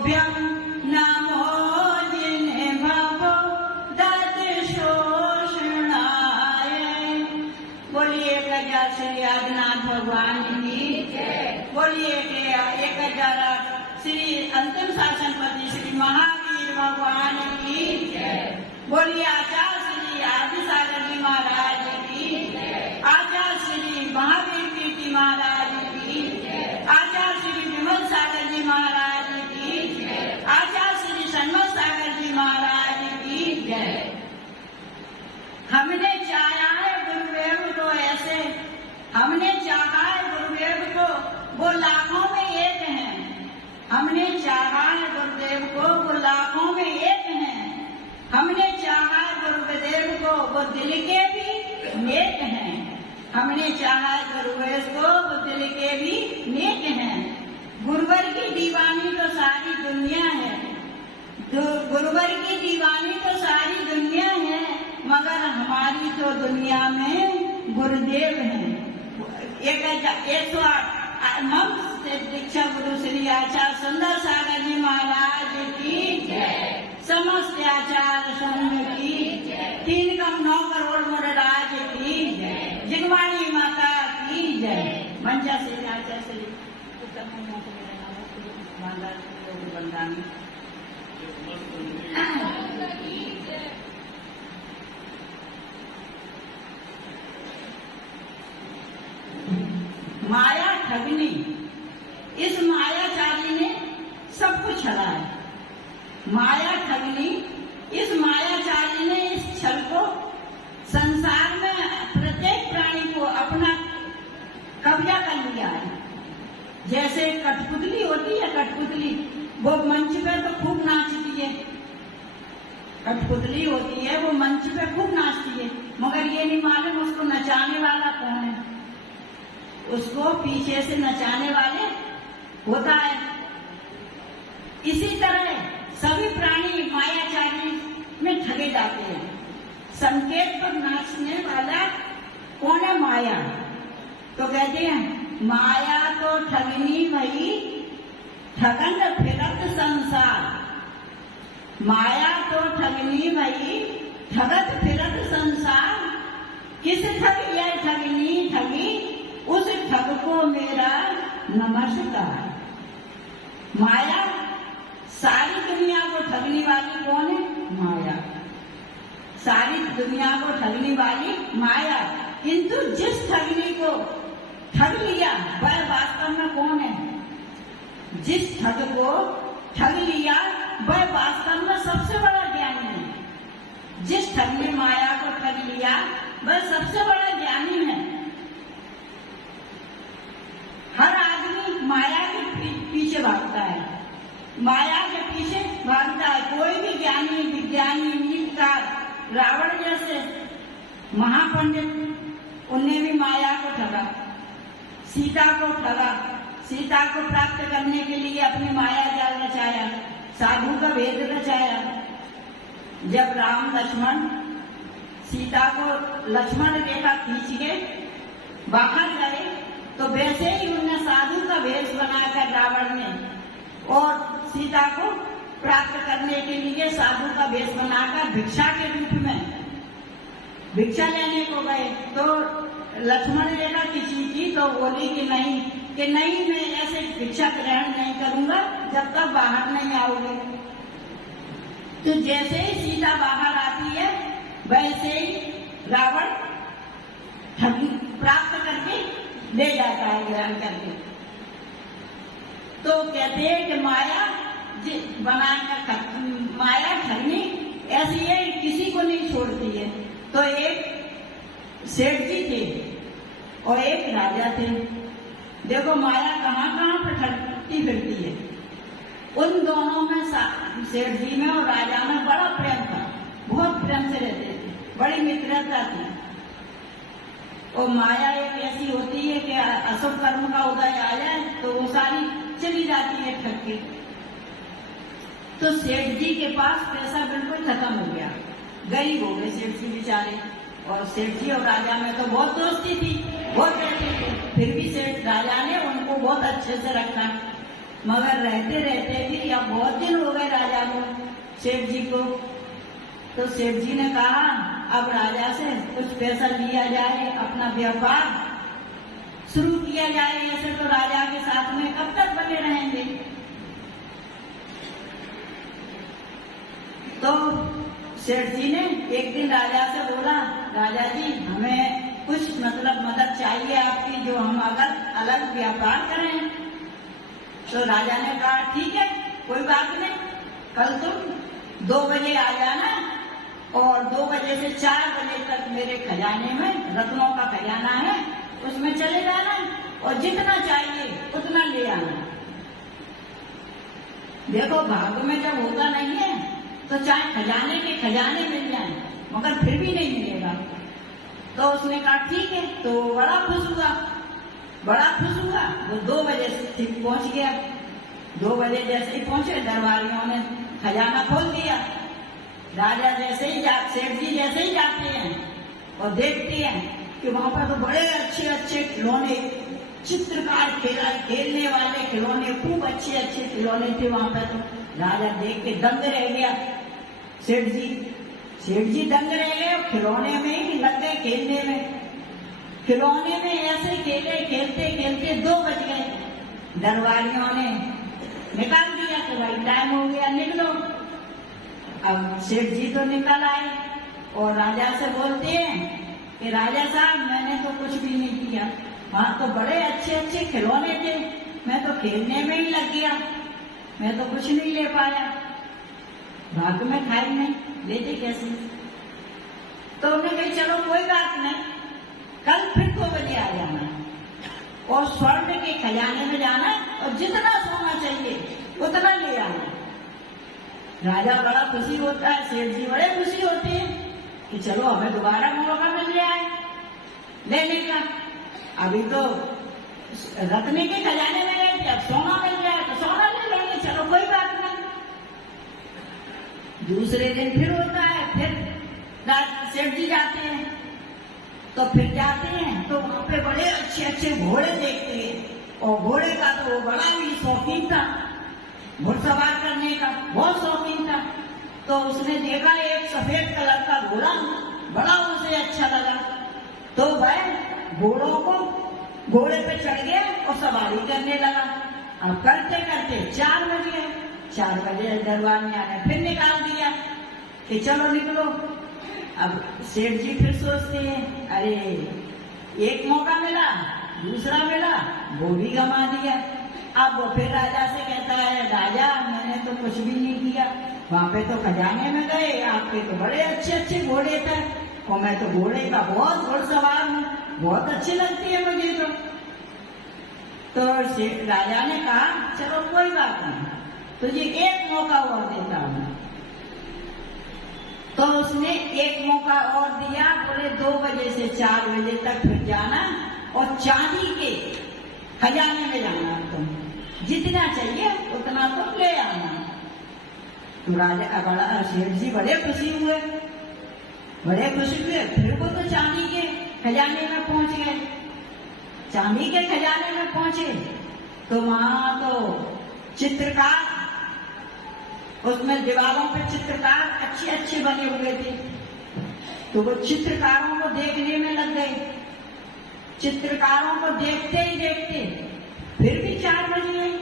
तोभ्यं नमो जिन्हें भवो दत्त शोषणाय। बोलिए गजा श्री आदिनाथ भगवान की, बोलिए के 1008 श्री अंतिम शासनपति श्री महावीर भगवान की, बोलिए आचार्य श्री आदि सागर जी महाराज की, आचार्य श्री महावीर कीर्ति महाराज की, आचार्य श्री विमल सागर जी महाराज की, आचार्य श्री सन्मत सागर जी महाराज की जय। हमने चाहा है गुरुदेव को ऐसे, हमने चाहा है गुरुदेव को वो लाखों में एक हैं। हमने चाहा है गुरुदेव को वो लाखों में एक हैं। हमने चाहा है गुरुदेव को वो दिल के भी नेक हैं। हमने चाहा है गुरुदेव को वो दिल के भी नेक हैं। गुरुवर की दीवानी तो सारी दुनिया है, गुरुवर की दीवानी तो सारी दुनिया है, मगर हमारी तो दुनिया में गुरुदेव हैं। 108 दीक्षा गुरु श्री आचार्य सुंदर सागर जी महाराज की जय। समस्त आचार्य संघ की 3 करोड़ मुराराज की जय। जिगवाणी माता की जय। मंचा श्री आचार्य श्री बंदानी माया ठगनी, इस मायाचारी ने सब कुछ छला है। माया ठगनी, इस मायाचारी ने इस छल को संसार में प्रत्येक प्राणी को अपना कब्जा कर लिया है। जैसे कठपुतली होती है, कठपुतली वो मंच पे तो खूब नाचती है, कठपुतली होती है वो मंच पे खूब नाचती है, मगर ये नहीं मालूम उसको नचाने वाला कौन है, उसको पीछे से नचाने वाले होता है। इसी तरह सभी प्राणी मायाचारी में ठगे जाते हैं। संकेत पर नाचने वाला कौन है? माया। तो कहते हैं माया तो ठगनी भई ठगन फिरत संसार। माया तो ठगनी भई ठगत फिरत संसार। किस ठग यह ठगनी ठगी, उस ठग को मेरा नमस्कार। माया सारी दुनिया को ठगने वाली कौन है? माया। सारी दुनिया को ठगने वाली माया। किंतु जिस ठगनी को ठग लिया वह वास्तव में कौन है? जिस ठग को ठग लिया वह वास्तव में सबसे बड़ा ज्ञानी है। जिस ठग ने माया को ठग लिया वह सबसे बड़ा ज्ञानी है। हर आदमी माया के पीछे भागता है, माया के पीछे भागता है। कोई भी ज्ञानी, विज्ञानी, नीतिकार, रावण जैसे महापंडित, उनने भी माया को ठगा, सीता को ठगा। सीता को प्राप्त करने के लिए अपनी माया जाल रचाया, साधु का भेद रचाया। जब राम लक्ष्मण सीता को लक्ष्मण रेखा खींच के बाहर गए तो वैसे ही उन्हें साधु का भेष बनाकर रावण ने और सीता को प्राप्त करने के लिए साधु का भेष बनाकर भिक्षा के रूप में भिक्षा लेने को गए। तो लक्ष्मण रेखा खींची थी तो बोली कि नहीं मैं ऐसे भिक्षा ग्रहण नहीं करूंगा जब तक बाहर नहीं आओगे। तो जैसे ही सीता बाहर आती है वैसे ही रावण प्राप्त करके ले जाता है ग्रहण करके। तो कहते हैं कि माया बनाकर माया ठगनी ऐसी है, किसी को नहीं छोड़ती है। तो एक सेठ जी थे और एक राजा थे। देखो माया कहाँ कहाँ पर ठगती फिरती है। उन दोनों में सेठ जी में और राजा में बड़ा प्रेम था, बहुत प्रेम से रहते थे, बड़ी मित्रता थी। और माया एक ऐसी होती है कि अशुभ कर्म का उदय आ जाए तो वो सारी चली जाती है ठग के। तो सेठ जी के पास पैसा बिल्कुल खत्म हो गया, गरीब हो गए सेठ जी बेचारे। और सेठ जी और राजा में तो बहुत दोस्ती थी, बहुत रहती थी, फिर भी सेठ राजा ने उनको बहुत अच्छे से रखा। मगर रहते रहते भी अब बहुत दिन हो गए राजा को, सेठ जी को। तो सेठ जी ने कहा अब राजा से कुछ पैसा लिया जाए, अपना व्यापार शुरू किया जाए, ऐसे तो राजा के साथ में कब तक बने रहेंगे। तो सेठ जी ने एक दिन राजा से बोला, राजा जी हमें कुछ मदद चाहिए आपकी, जो हम अगर अलग व्यापार करें। तो राजा ने कहा ठीक है, कोई बात नहीं, कल तुम 2 बजे आ जाना और 2 बजे से 4 बजे तक मेरे खजाने में रत्नों का खजाना है, उसमें चले जाना और जितना चाहिए उतना ले आना। देखो भाग्य में जब होता नहीं है तो चाहे खजाने के खजाने मिल जाए मगर फिर भी नहीं मिलेगा। तो उसने कहा ठीक है। तो बड़ा खुश हुआ। वो 2 बजे ठीक पहुंच गया। 2 बजे जैसे ही पहुंचे दरबारियों ने खजाना खोल दिया। राजा जैसे ही सेठ जी जैसे ही जाते हैं और देखते हैं कि वहां पर तो बड़े अच्छे अच्छे खिलौने, चित्रकार खेलने वाले खिलौने, खूब अच्छे अच्छे खिलौने थे वहां पर। तो राजा देख के दंग रह गया। सेठ जी दंग रह गए, खिलौने में ही लग गए खेलने में। खिलौने में ऐसे खेलते खेलते 2 बज गए। दरबारियों ने निकाल दिया कि भाई टाइम हो गया, निकलो। अब सेठ जी तो निकल आए और राजा से बोलते हैं कि राजा साहब मैंने तो कुछ भी नहीं किया, वहां तो बड़े अच्छे अच्छे खिलौने थे, मैं तो खेलने में ही लग गया, मैं तो कुछ नहीं ले पाया। भाग्य में था ही नहीं, लेते कैसे। तो उन्होंने कही चलो कोई बात नहीं, कल फिर 2 बजे आ जाना और स्वर्ण के खजाने में जाना और जितना सोना चाहिए उतना ले आना। राजा बड़ा खुशी होता है, सेठ जी बड़े खुशी होते हैं कि चलो हमें दोबारा मौका मिल जाए लेने का। अभी तो रत्न के खजाने में गए थे, अब सोना मिल जाए तो सोना ले लेंगे, चलो कोई बात नहीं। दूसरे दिन फिर होता है, फिर सेठ जी जाते हैं। तो फिर जाते हैं तो वहां पे बड़े अच्छे अच्छे घोड़े देखते हैं और घोड़े का तो वो बड़ा ही शौकीन था, घुड़सवार करने का बहुत शौकीन था। तो उसने देखा एक सफेद कलर का घोड़ा, बड़ा उसे अच्छा लगा। तो वह घोड़े पे चढ़ गया और सवारी करने लगा। अब करते करते 4 बज गए। 4 बजे दरबार में आने फिर निकाल दिया कि चलो निकलो। अब सेठ जी फिर सोचते हैं अरे एक मौका मिला, दूसरा मिला, वो भी गंवा दिया। अब वो फिर राजा से कहता है राजा मैंने तो कुछ भी नहीं किया, वहां पे तो खजाने में गए, आपके तो बड़े अच्छे अच्छे घोड़े थे और मैं तो घोड़े का बहुत घुड़सवार हूँ, बहुत अच्छी लगती है मुझे तो राजा ने कहा चलो कोई बात नहीं, तुझे एक मौका और देता हूँ। तो उसने एक मौका और दिया, बोले 2 बजे से 4 बजे तक फिर जाना और चांदी के खजाने में जाना, तुम जितना चाहिए उतना तुम ले आना। तो राजा बड़ा सेठ जी बड़े खुशी हुए। फिर वो तो चांदी के खजाने में पहुंच गए। चांदी के खजाने में पहुंचे तो वहां तो चित्रकार, उसमें दीवारों पे चित्रकार अच्छे अच्छे बने हुए थे। तो वो चित्रकारों को देखने में लग गए। चित्रकारों को देखते ही देखते फिर भी 4 बज गए।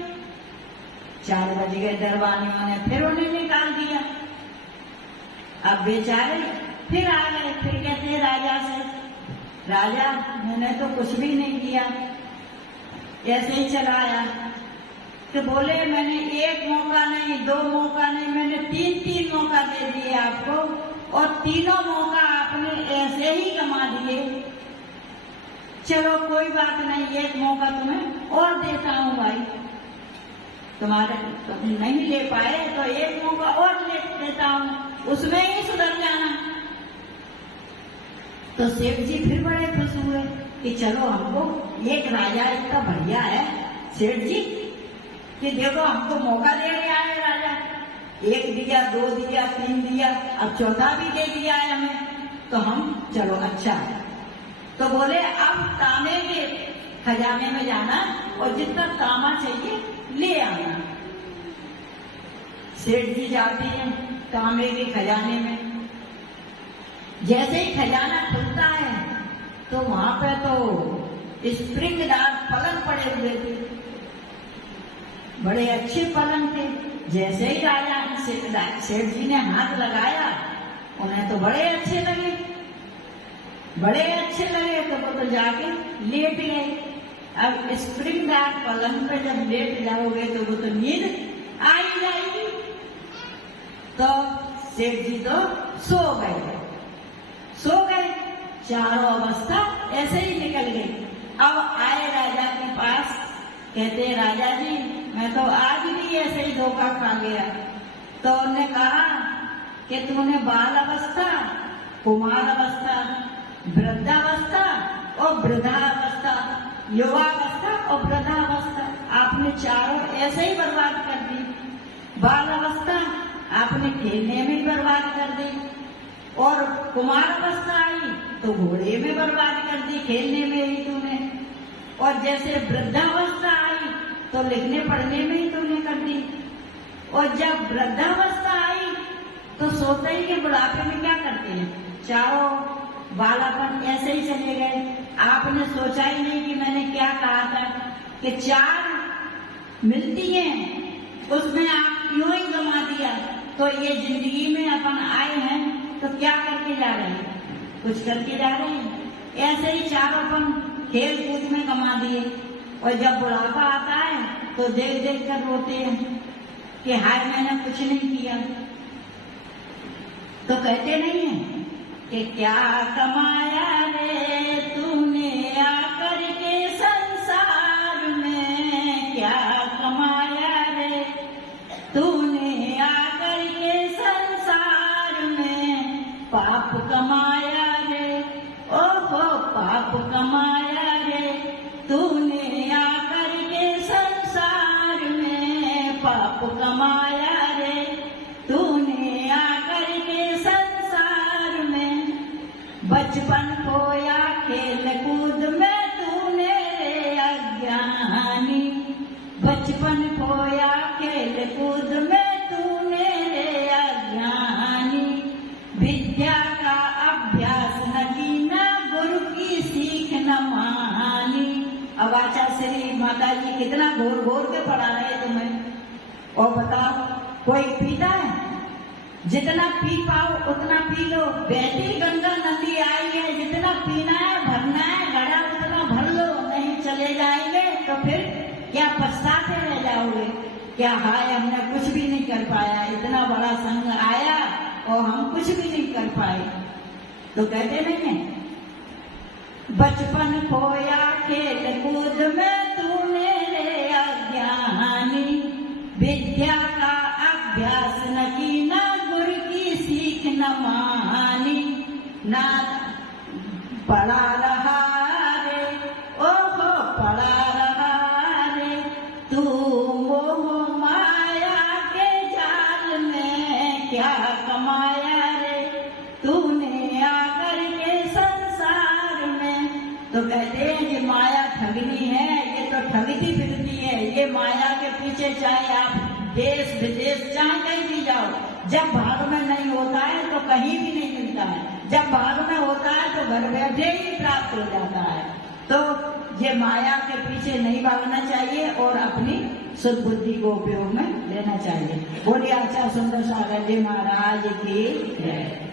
4 बज गए, दरबारियों ने फिर उन्हें निकाल दिया। अब बेचारे फिर आ गए, फिर कहते हैं राजा से राजा मैंने तो कुछ भी नहीं किया, ऐसे ही चलाया। तो बोले मैंने 1 मौका नहीं, 2 मौका नहीं, मैंने 3 मौका दे दिए आपको और तीनों मौका आपने ऐसे ही गंवा दिए। चलो कोई बात नहीं, 1 मौका तुम्हें और देता हूँ भाई, तुम नहीं ले पाए तो 1 मौका और देता हूँ, उसमें ही सुधर जाना। तो सेठ जी फिर बड़े खुश हुए कि चलो हमको एक राजा इतना बढ़िया है सेठ जी कि देखो हमको मौका दे रहे आए राजा, 1 दिया, 2 दिया, 3 दिया, अब 4था भी दे दिया है हमें, तो हम चलो अच्छा है। तो बोले अब तांबे के खजाने में जाना और जितना तांबा चाहिए ले आना। सेठ जी जाती है तांबे के खजाने में, जैसे ही खजाना खुलता है तो वहां पे तो स्प्रिंगदार पलंग पड़े हुए थे, बड़े अच्छे पलंग थे। जैसे ही राजा सेठ जी ने हाथ लगाया, उन्हें तो बड़े अच्छे लगे, तो वो तो जाके लेट गए। अब स्प्रिंगदार पलंग पे जब लेट जाओगे तो वो तो नींद आ ही जाएगी। तो सेठ जी तो सो गए, चारों अवस्था ऐसे ही निकल गई। अब आए राजा के पास, कहते राजा जी मैं तो आज भी ऐसे ही धोखा खा गया। तो उन्होंने कहा कि तूने बाल अवस्था, कुमार अवस्था, वृद्धावस्था और वृद्धावस्था, युवावस्था और वृद्धावस्था, आपने चारों ऐसे ही बर्बाद कर दी। बाल अवस्था आपने खेलने में बर्बाद कर दी, और कुमार अवस्था आई तो घोड़े में बर्बाद कर दी, खेलने में ही तूने, और जैसे वृद्धावस्था आई तो लिखने पढ़ने में ही तूने कर दी, और जब वृद्धावस्था आई तो सोते ही के बुढ़ापे में क्या करते हैं, चारों बालापन ऐसे ही चले गए। आपने सोचा ही नहीं कि मैंने क्या कहा था कि चार मिलती हैं, उसमें आप क्यों ही गंवा दिया। तो ये जिंदगी में अपन आए हैं तो क्या करके जा रहे हैं, कुछ करके जा रहे हैं। ऐसे ही चारों अपन खेल कूद में कमा दिए, और जब बुढ़ापा आता है तो देख देख कर रोते हैं कि हाय मैंने कुछ नहीं किया। तो कहते नहीं है कि क्या कमाया रे तूने आकर के संसार में, क्या कमाया रे तूने आकर के संसार में, पाप कमाया रे, ओहो पाप कमाया रे तूने आकर के संसार में, पाप कमाया रे तूने आकर के संसार में। बचपन खोया खेल कूद में तूने रे अज्ञानी, बचपन खोया खेल कूद में तूने रे अज्ञानी, विद्या का अभ्यास न कीना गुरु की सीख न मानी। अब आचार्य माता जी कितना घोर घोर के पढ़ा रहे तुम्हें, और बताओ कोई पीता है, जितना पी पाओ उतना पी लो, बहती गंगा नदी आई है, जितना पीना है भरना है घड़ा उतना भर लो, नहीं चले जाएंगे तो फिर क्या पछताते रह जाओगे, क्या हाय हमने कुछ भी नहीं कर पाया, इतना बड़ा संग आया और हम कुछ भी नहीं कर पाए। तो कहते नहीं है बचपन खोया खेल कूद में तूने रे अज्ञानी, विद्या का अभ्यास न कीना गुरु की सीख न मानी, ना पढ़ा रहा रे ओहो पढ़ा रहा रे तू मोह माया के जाल में, क्या कमाया रे तूने आकर के संसार में। तो कहते हैं कि माया ठगनी है, ये तो ठगती फिरती है, ये माया के पीछे चाहे आप देश विदेश चाहे कहीं भी जाओ, जब भाग में नहीं होता है तो कहीं भी नहीं मिलता है, जब भाग में होता है तो घर बैठे ही प्राप्त हो जाता है। तो ये माया के पीछे नहीं भागना चाहिए और अपनी शुद्ध बुद्धि को उपयोग में लेना चाहिए। बोलिए आचार्य सुंदर सागर जी महाराज की जय।